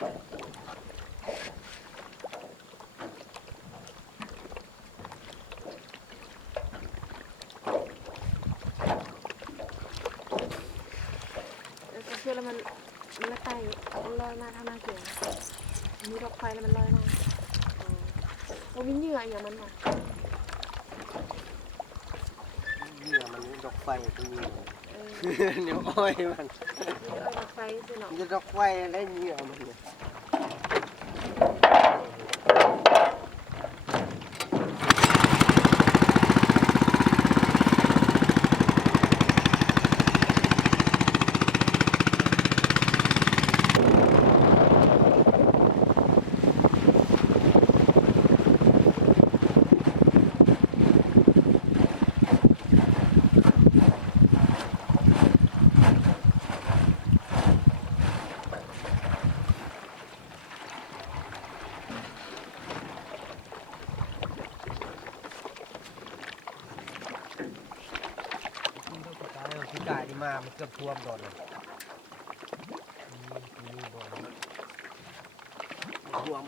เชื่อแล้วมันไม่ไต่มันลอยมาทางหน้าเขียงมีดอกไฟแล้วมันลอยมาโอ้มีเหยื่ออย่างมันว่ะเหยื่อมันดอกไฟตรงนี้เดี๋ยวอ้อยมันดอกไฟสิเนาะจะดอกไฟอะไรเหยื่อมันเนี่ยกายดีมามันเกือบท่วมโดนเลยนี่บนท่วม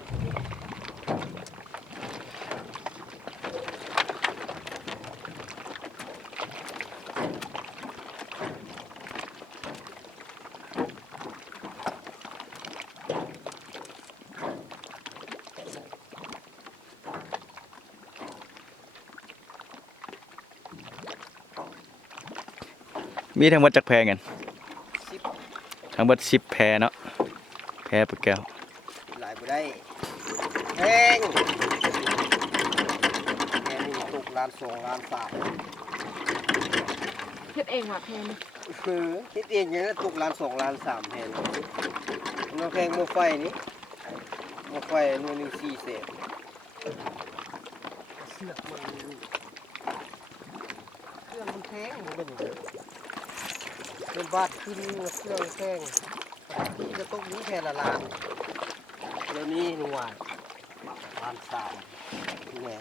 มีทั้งหมดจักแพกันทั้งหมด10แพเนาะแพปลาแก้วหลายบ่ได้แพงแพงนี่ตกล้าน2ล้าน3เฮ็ดเองว่ะแพนคือคิดเองอย่างนั้นตกล้าน2ล้าน3แพงน้องแพงโมไฟนี่โมไฟหน่วยนึง4 แสนเสือกมันเครื่องมันแพงมันเป็นอย่างนี้เป็นบาทขึ้นเครื่องแพงที่จะต้องยื้อแพงละล้านแล้วนี่หน่วยล้าน3นี่แหละ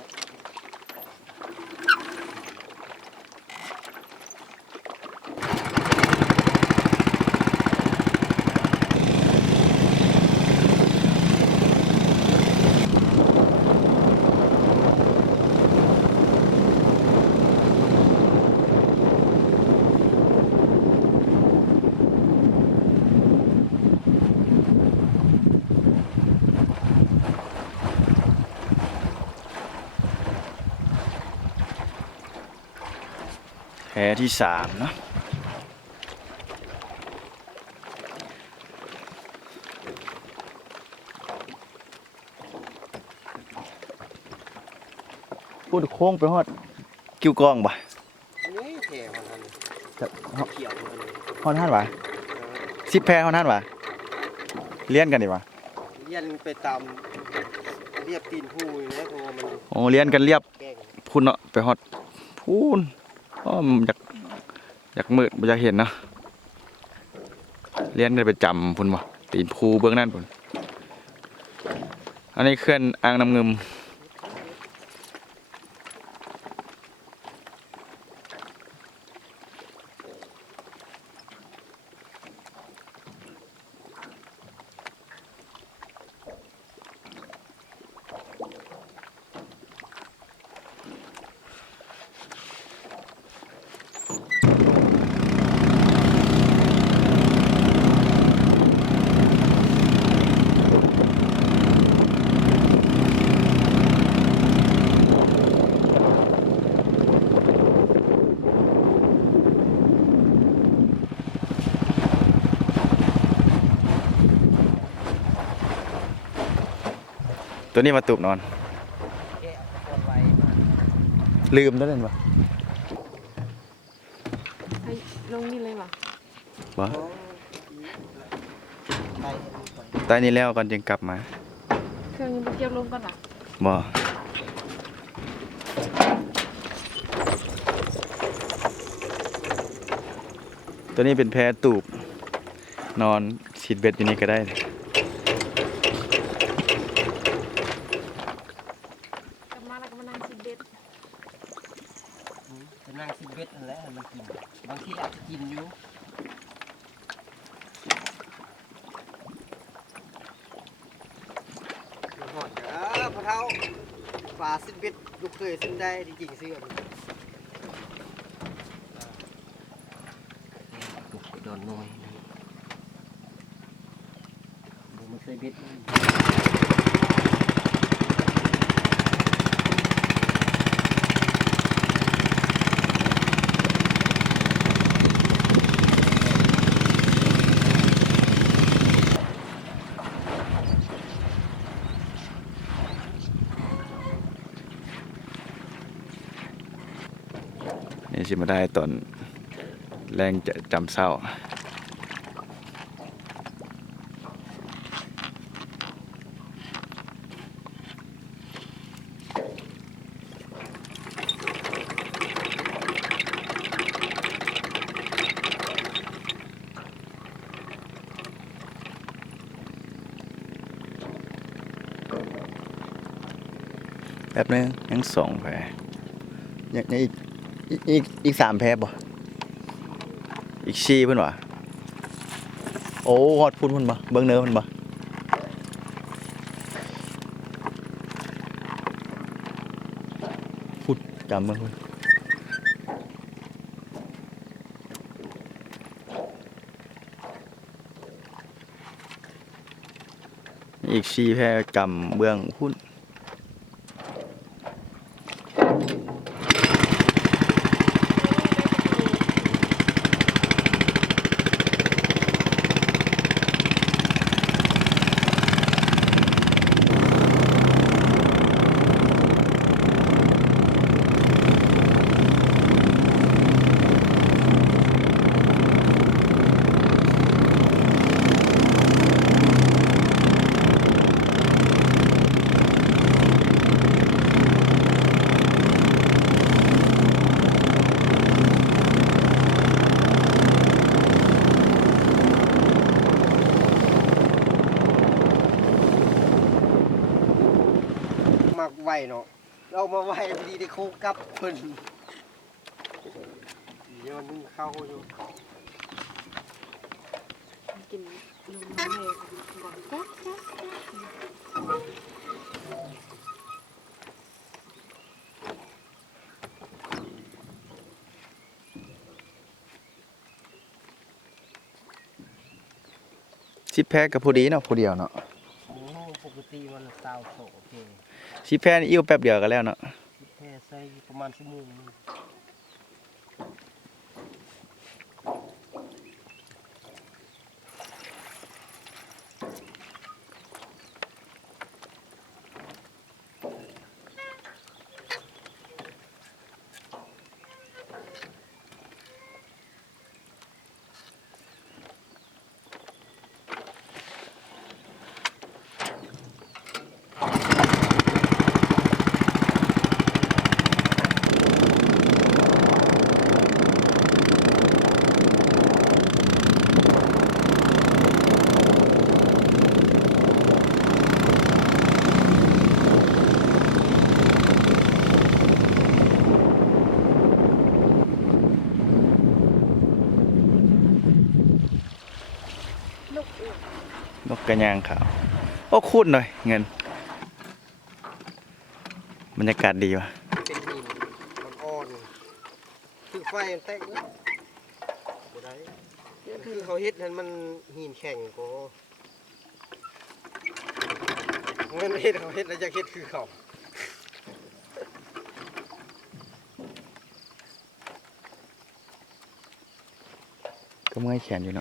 แพที่3เนาะพูดโค้งไปฮอดกิ้วกล้องบ่นี่แพงมันเขียวฮอดท่านวะ10แพฮอดท่านวะเลี้ยนกันดิวะเรียนไปตามเรียบตีนผู้นะเพราะว่ามันโอ้เลี้ยนกันเรียบพุ่นเนาะไปฮอดพูนอ้อมอยากมืดบ่อยากเห็นเนาะเลี้ยนกันไปจำพุ่นบ่ตีนภูเบื้องนั่นพุ่นอันนี้เคลื่อนอ่างน้ำเงิมตัวนี้มาตูบนอนลืมได้เลยปะลงนี่เลยว่ะวะตายนี้แล้วก่อนจึงกลับมาเครื่องยังเก็บลงก่อนอ่ะบ่ตัวนี้เป็นแพตูบนอนฉีดเบ็ดอยู่นี่ก็ได้นั่งซิเบ็ดนั่นแหละมันกินบางทีอาจจะกินอยู่ เท้าฝาสิ้นเบ็ดลูกเคยสิ้นได้จริงๆเสื้อโดนน้อยดูมันใส่เบ็ดนี่สิมาได้ตอนแรงจะจำเศร้าแป๊บนึงยังสองแผลยังอีก3แผลบ่อีก4เพิ่นวะโอ้ฮอดพุ่นเพิ่นบ่เบิ่งเนื้อเพิ่นบ่พุดจำเบิ่งเพิ่นอีก4แผลจำเบื้องพุ่นมากไวเนาะเรามาไวพอดีได้โคกับเพิ่นเดี๋ยวนึงเข้าอยู่ กินนมแม่ก่อนแซ่บ 10แผลก็พอดีเนาะผู้เดียวเนาะ โอ้ปกติวันละ20โอเค 10แผลนี่อิ่วแป๊บเดียวก็แล้วเนาะ แค่ใส่ประมาณชั่วโมงนึง ลูกอ้วน นกกระยางขาวโอ้คุ้นหน่อยเงินบรรยากาศดีว่ะ เป็นหินอ่อนๆคือไฟมันแตกบ่ได้คือเขาเฮ็ดให้มันหินแข็งก็มันเฮ็ดเขาเฮ็ดแล้วจะเฮ็ดคือเขา ก็เมื่อยแขนอยู่เนาะ